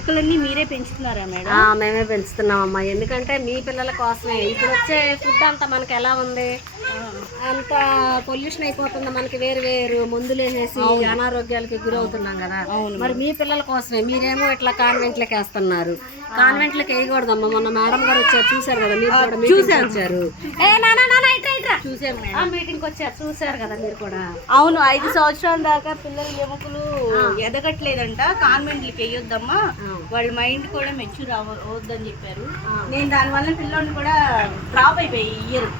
మొక్కలన్నీ మీరే పెంచుతున్నారా మేడం? మేమే పెంచుతున్నాం అమ్మా. ఎందుకంటే మీ పిల్లల కోసమే. ఇప్పుడు వచ్చే ఫుడ్ అంతా మనకి ఎలా ఉంది, అంత పొల్యూషన్ అయిపోతుంది. మనకి వేరు వేరు మందులు వేసేసి అనారోగ్యాలకి గురవుతున్నాం కదా. మరి మీ పిల్లల కోసమే. మీరేమో ఇట్లా కాన్వెంట్లకి వేస్తున్నారు. కాన్వెంట్లకి వేయకూడదమ్మా. మొన్న మేడం గారు వచ్చారు, చూసారు కదా మీరు కూడా. చూసారు వచ్చారు, మీటింగ్ వచ్చారు, చూసారు కదా మీరు కూడా. అవును, 5 సంవత్సరాల దాకా పిల్లల ఎముకలు ఎదగట్లేదంట, కాన్వెంట్లకి వేయొద్దమ్మా, వాళ్ళ మైండ్ కూడా మెచ్యూర్ అవ్వద్దని చెప్పారు. నేను దానివల్ల పిల్లల్ని కూడా డ్రాప్ అయిపోయి ఇయ్యరు.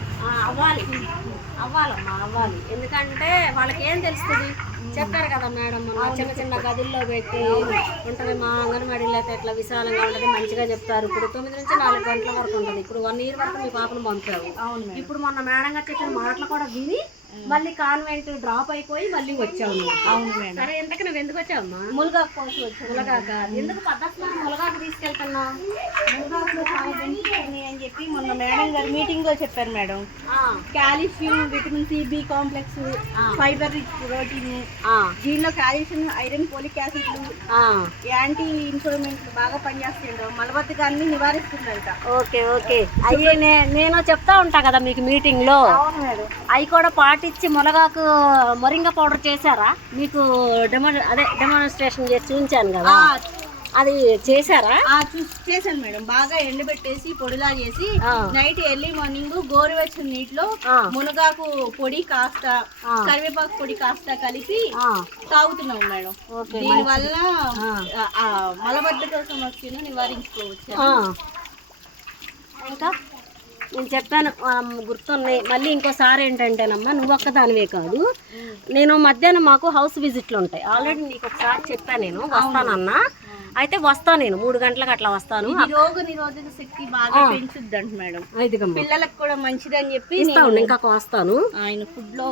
అవ్వాలమ్మా, అవ్వాలి. ఎందుకంటే వాళ్ళకి ఏం తెలుస్తుంది. చెప్పారు కదా మేడం, మన చిన్న చిన్న గదుల్లో పెట్టి ఉంటుంది. మా అంగన్వాడీలో అయితే ఇట్లా విశాలంగా ఉంటుంది, మంచిగా చెప్తారు. ఇప్పుడు 9 నుంచి 4 గంటల వరకు ఉంటుంది. ఇప్పుడు 1 ఇయర్ వరకు మీ పాపను పంపారు. ఇప్పుడు మొన్న మేడం గారు చెప్పిన మాటలు కూడా విని మళ్ళీ కాన్వెంట్ డ్రాప్ అయిపోయి మళ్ళీ వచ్చావు. అవును మేడం. సరే, ఎంతకు నువ్వు ఎందుకు వచ్చావమ్మా? ములగాకు కోసం వచ్చావు. ములగాక ఎందుకు పద్ధతి ములగాకు తీసుకెళ్తున్నావు? ములగాకులో చాలా బెనిఫిట్స్ ఉన్నాయి అని చెప్పి మొన్న మేడం గారు మీటింగ్ లో చెప్పారు madam. Calcium, vitamin C, B complex, fibre rich protein, దీనిలో కాల్షియం, ఐరన్, పోలిక్ యాసిడ్లు, యాంటీ ఇన్ఫ్లమేటరీ బాగా పనిచేస్తాయి. మలబద్ధకాన్ని నివారిస్తుందంట. Okay okay. అయ్యి నేను చెప్తా ఉంటా కదా మీకు మీటింగ్ లో. అవి కూడా పాటించి ములగాకు మొరింగా పౌడర్ చేశారా? మీకు డెమాన్స్ట్రేషన్ చేసి చూపించాను కదా, అది చేశారా? చేశాను మేడం. బాగా ఎండబెట్టేసి పొడిలా చేసి నైట్ ఎర్లీ మార్నింగ్ గోరువెచ్చని నీటిలో మునగాకు పొడి కాస్త, కరివేపాకు పొడి కాస్త కలిపి తాగుతున్నాం మేడం. దీనివల్ల మలబద్ధక సమస్యను నివారించుకోవచ్చు. ఇంకా నేను చెప్పాను, గుర్తున్నాయి. మళ్ళీ ఇంకోసారి ఏంటంటేనమ్మా, నువ్వు ఒక్కదానివే కాదు, నేను మధ్యాహ్నం మాకు హౌస్ విజిట్లు ఉంటాయి. ఆల్రెడీ నీకు ఒకసారి చెప్పాను, నేను వస్తానన్నా. అయితే వస్తాను, నేను 3 గంటలకు అట్లా వస్తాను. రోగ నిరోధక శక్తి బాగా పెంచుద్ది అంట మేడం. పిల్లలకు కూడా మంచిదని చెప్పి ఇంకా వస్తాను. ఆయన ఫుడ్ లో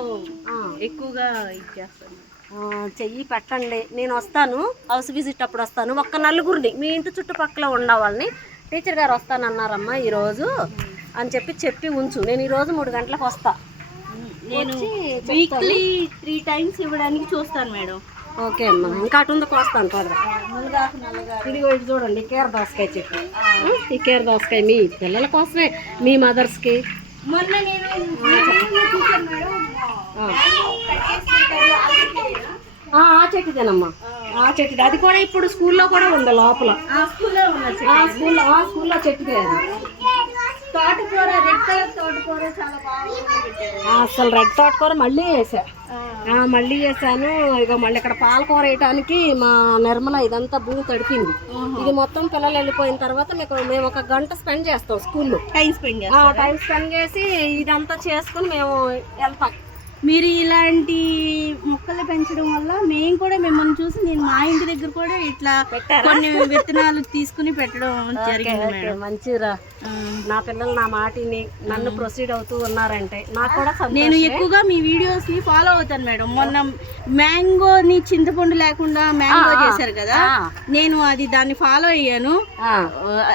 ఎక్కువగా ఇచ్చేస్తాను. చెయ్యి పెట్టండి, నేను వస్తాను. హౌస్ విజిట్ అప్పుడు వస్తాను. ఒక్క నలుగురిని మీ ఇంటి చుట్టుపక్కల ఉన్న వాళ్ళని, టీచర్ గారు వస్తానన్నారమ్మా ఈరోజు అని చెప్పి ఉంచు. నేను ఈరోజు 3 గంటలకు వస్తా. నేను వీక్లీ 3 టైమ్స్ ఇవ్వడానికి చూస్తాను మేడం. ఓకే అమ్మా, ఇంకా అటు ఉందుకు వస్తాను త్వరగా. ఇదిగో ఇది చూడండి, కేర దోసకాయ చెట్టు. ఈ కేర దోసకాయ మీ పిల్లల కోసమే, మీ మదర్స్కి. మొన్న నేను ఆ చెట్టుదేనమ్మా, ఆ చెట్టుది. అది కూడా ఇప్పుడు స్కూల్లో కూడా ఉంది లోపల. స్కూల్లో చెట్టుదే అది. తోటకూర, రెడ్ కలర్ తోటకూర చాలా బాగా. అసలు రెడ్ తోటకూర మళ్ళీ వేసాను. ఇక మళ్ళీ ఇక్కడ పాలకూర వేయటానికి మా నిర్మల ఇదంతా భూమి తడిపింది. ఇది మొత్తం పిల్లలు వెళ్ళిపోయిన తర్వాత మేము 1 గంట స్పెండ్ చేస్తాం స్కూల్లో. టైం స్పెండ్ చేసి ఇదంతా చేసుకుని మేము వెళ్తాం. మీరు ఇలాంటి మొక్కలు పెంచడం వల్ల మేము కూడా మిమ్మల్ని చూసి, నేను మా ఇంటి దగ్గర కూడా ఇట్లా కొన్ని విత్తనాలు తీసుకుని పెట్టడం జరిగింది. మంచిరా, నా పిల్లలు నా మాటిని నన్ను ప్రొసీడ్ అవుతూ ఉన్నారంటే నాకు కూడా. నేను ఎక్కువగా మీ వీడియోస్ ని ఫాలో అవుతాను మేడం. మొన్న మ్యాంగోని చింతపండు లేకుండా మ్యాంగో చేశారు కదా, నేను దాన్ని ఫాలో అయ్యాను.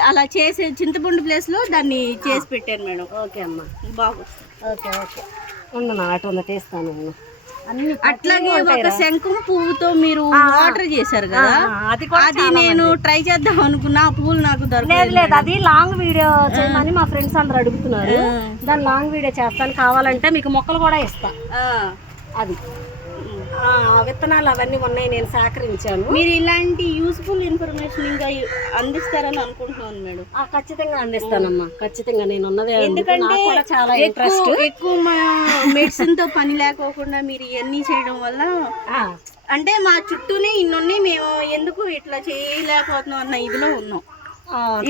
అలా చేసే చింతపండు ప్లేస్ లో దాన్ని చేసి పెట్టాను మేడం. ఓకే అమ్మా, బాగుంది. ఓకే ఓకే, ఉండు అటు తీస్తాను. అట్లాగే ఒక శంఖం పువ్వుతో మీరు వాటర్ చేశారు కదా, అది నేను ట్రై చేద్దాం అనుకున్నా. ఆ పువ్వులు నాకు దొరకలేదు. అది లాంగ్ వీడియో చేయమని మా ఫ్రెండ్స్ అందరు అడుగుతున్నారు. దాని లాంగ్ వీడియో చేస్తాను, కావాలంటే మీకు మొక్కలు కూడా ఇస్తా. అది విత్తనాలు అవన్నీ ఉన్నాయి, నేను సేకరించాను. మీరు ఇలాంటి యూస్ఫుల్ ఇన్ఫర్మేషన్ ఇంకా అందిస్తారని అనుకుంటున్నాను మేడం. ఖచ్చితంగా అందిస్తానమ్మా, ఖచ్చితంగా. నేను ఉన్నదే, ఎందుకంటే చాలా ఇంట్రెస్ట్. ఎక్కువ మెడిసిన్ తో పని లేకోకుండా మీరు ఇవన్నీ చేయడం వల్ల, అంటే మా చుట్టూనే ఇన్ని మేము ఎందుకు ఇట్లా చేయలేకపోతున్నాం అన్న ఇదిలో ఉన్నాం.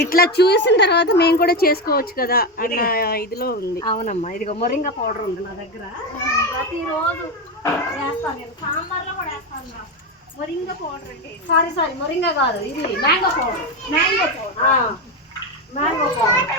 ఇట్లా చూసిన తర్వాత మేము కూడా చేసుకోవచ్చు కదా అన్న ఇదిలో ఉంది. అవునమ్మా, ఇదిగో మొరింగా పౌడర్ ఉంది నా దగ్గర. ప్రతిరోజు వేస్తాను నేను, సాంబార్లో కూడా వేస్తాను. మొరింగా పౌడర్ అంటే సారీ మొరింగా కాదు, ఇది మ్యాంగో పౌడర్. Mango powder.